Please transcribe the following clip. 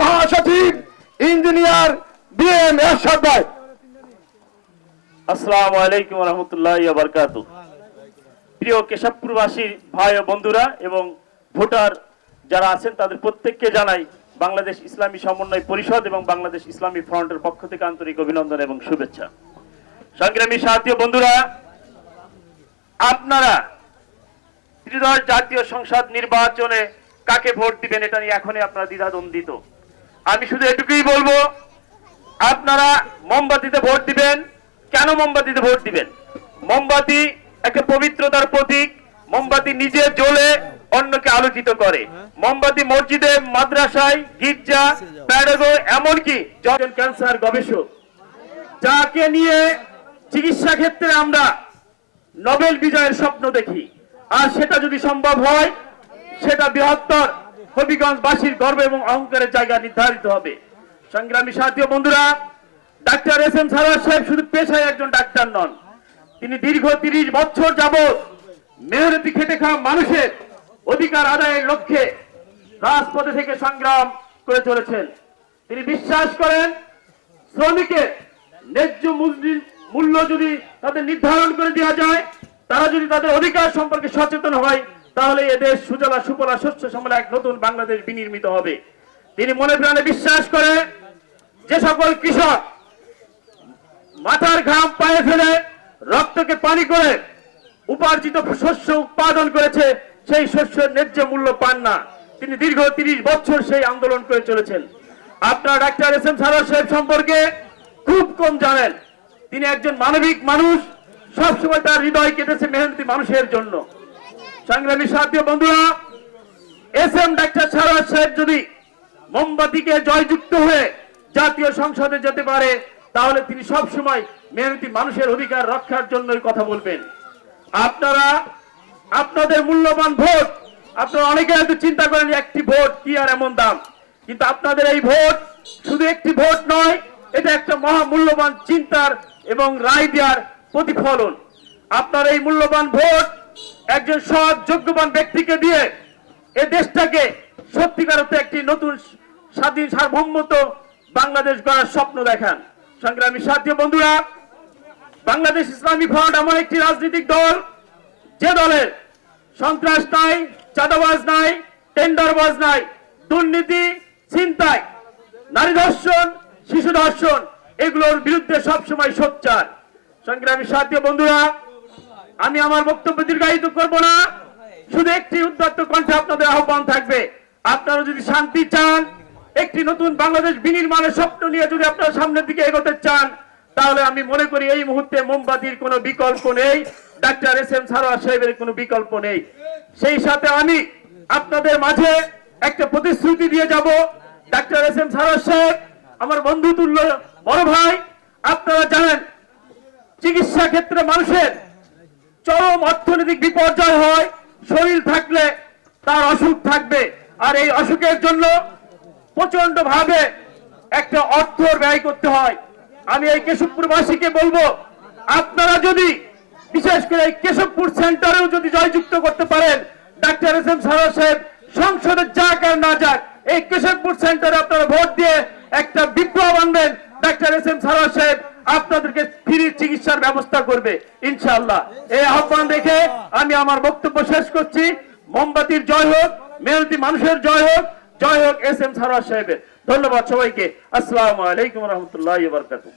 মহাসচিব engineer BM এরশাদ ভাই। আসসালামু আলাইকুম ওয়া রাহমাতুল্লাহি ওয়া বারাকাতুহু। প্রিয় কেশবপুরবাসী ভাই ও বন্ধুরা এবং ভোটার যারা আছেন তাদের প্রত্যেককে জানাই বাংলাদেশ ইসলামী সমন্বয় পরিষদ এবং বাংলাদেশ ইসলামী ফ্রন্টের পক্ষ থেকে আন্তরিক অভিনন্দন এবং শুভেচ্ছা। সংগ্রামী সাথী ও বন্ধুরা, আপনারা ত্রিদশ জাতীয় সংসদ নির্বাচনে কাকে ভোট দিবেন এটা নিয়ে এখনই আপনারা দ্বিধাদ্বন্দ্বিত। আমি শুধু এটুকুই বলবো, আপনারা মোমবাতিতে ভোট দিবেন। কেন মোমবাতিতে ভোট দিবেন? মোমবাতি একটা পবিত্রতার প্রতীক। মোমবাতি নিজে জ্বলে অন্যকে আলোকিত করে। মোমবাতি মসজিদে, মাদ্রাসায়, গির্জা, প্যারাগো, এমনকি যখন ক্যান্সার গবেষক যাকে নিয়ে চিকিৎসা ক্ষেত্রে আমরা নোবেল বিজয়ের স্বপ্ন দেখি, আর সেটা যদি সম্ভব হয় সেটা বৃহত্তর হবিগঞ্জবাসীর গর্ব এবং অহংকারের জায়গা নির্ধারিত হবে। সংগ্রামী সাথী ও বন্ধুরা, ডাক্তার এস এম সারোয়ার সাহেব শুধু পেশায় একজন ডাক্তার নন, তিনি দীর্ঘ 30 বছর যাবৎ মেহনতি খেটে খাওয়া মানুষের অধিকার আদায়ের লক্ষ্যে রাজপথে থেকে সংগ্রাম করে চলেছেন। তিনি বিশ্বাস করেন শ্রমিকের ন্যায্য মূল্য যদি তাদের নির্ধারণ করে দেওয়া যায়, তারা যদি তাদের অধিকার সম্পর্কে সচেতন হয়, তাহলে এদেশ সুজলা সুফলা শস্য শ্যামলা এক নতুন বাংলাদেশ বিনির্মিত হবে। তিনি মনে প্রাণে বিশ্বাস করে যে সকল কৃষক মাথার ঘাম পায়ে ফেলে রক্তকে পানি করে উপার্জিত শস্য উৎপাদন করেছে, সেই শস্যের ন্যায্য মূল্য পান না। তিনি দীর্ঘ 30 বছর সেই আন্দোলন করে চলেছেন। আপনারা ডাক্তার এস এম সারোয়ার সাহেব সম্পর্কে খুব কম জানেন। তিনি একজন মানবিক মানুষ, সবসময় তার হৃদয় কেটেছে মেহনতি মানুষের জন্য। সংগ্রামী সাথী ও বন্ধুরা, এস এম ডাক্তার সারোয়ার সাহেব যদি মোমবাতিকে জয়যুক্ত হয়ে জাতীয় সংসদে যেতে পারে, তাহলে তিনি সব সময় মেহনতি মানুষের অধিকার রক্ষার জন্যই কথা বলবেন। আপনারা আপনাদের মূল্যবান ভোট, আপনারা অনেকে হয়তো চিন্তা করেন একটি ভোট কি আর এমন দাম, কিন্তু আপনাদের এই ভোট শুধু একটি ভোট নয়, এটা একটা মহামূল্যবান চিন্তার এবং রায় দেওয়ার প্রতিফলন। আপনার এই মূল্যবান ভোট একজন সৎ যোগ্যবান ব্যক্তিকে দিয়ে এ দেশটাকে সত্যিকার অর্থে একটি নতুন স্বাধীন সার্বভৌমত্ব বাংলাদেশ গড়ার স্বপ্ন দেখান। সংগ্রামী সাথী ও বন্ধুরা, বাংলাদেশ ইসলামী ফ্রন্ট এমন একটি রাজনৈতিক দল যে দলের সন্ত্রাস নাই, চাঁদাবাজ নাই, টেন্ডারবাজ নাই, দুর্নীতি, ছিনতাই, নারী ধর্ষণ, শিশু ধর্ষণ এগুলোর বিরুদ্ধে সবসময় সোচ্চার। সংগ্রামী সাথী ও বন্ধুরা, আমি আমার বক্তব্য দীর্ঘায়িত করব না, শুধু একটি উদ্যত কণ্ঠে আপনাদের আহ্বান থাকবে। আপনারা যদি শান্তি চান, একটি নতুন বাংলাদেশ বিনির্মাণের স্বপ্ন নিয়ে যদি আপনারা সামনের দিকে এগোতে চান, তাহলে আমি মনে করি এই মুহূর্তে মোমবাতির কোনো বিকল্প নেই, ডাক্তার এস এম সারোয়ার সাহেবের কোনো বিকল্প নেই। সেই সাথে আমি আপনাদের মাঝে একটা প্রতিশ্রুতি দিয়ে যাব, ডাক্তার এস এম সারোয়ার সাহেব আমার বন্ধু তুল্য বড় ভাই। আপনারা জানেন চিকিৎসা ক্ষেত্রে মানুষের চরম অর্থনৈতিক বিপর্যয় হয়, শরীর থাকলে তার অসুখ থাকবে, আর এই অসুখের জন্য প্রচন্ড ভাবে একটা অর্থ ব্যয় করতে হয়। আমি এই কেশবপুরবাসীকে বলবো, আপনারা যদি বিশেষ করে এই কেশবপুর সেন্টারেও যদি জয়যুক্ত করতে পারেন, ডাক্তার এস এম সারোয়ার সাহেব সংসদে যাক আর না যাক, এই কেশবপুর সেন্টারে আপনারা ভোট দিয়ে একটা বিপ্লব আনবেন। ডাক্তার এস এম সারোয়ার সাহেব আপনাদেরকে ফ্রি চিকিৎসার ব্যবস্থা করবে ইনশাআল্লাহ। এই আহ্বান রেখে আমি আমার বক্তব্য শেষ করছি। মোমবাতির জয় হোক, মেহনতি মানুষের জয় হোক, জয় হোক এস এম সারোয়ার সাহেবের। ধন্যবাদ সবাইকে। আসসালামু আলাইকুম ওয়া রাহমাতুল্লাহি ওয়া বারাকাতুহু।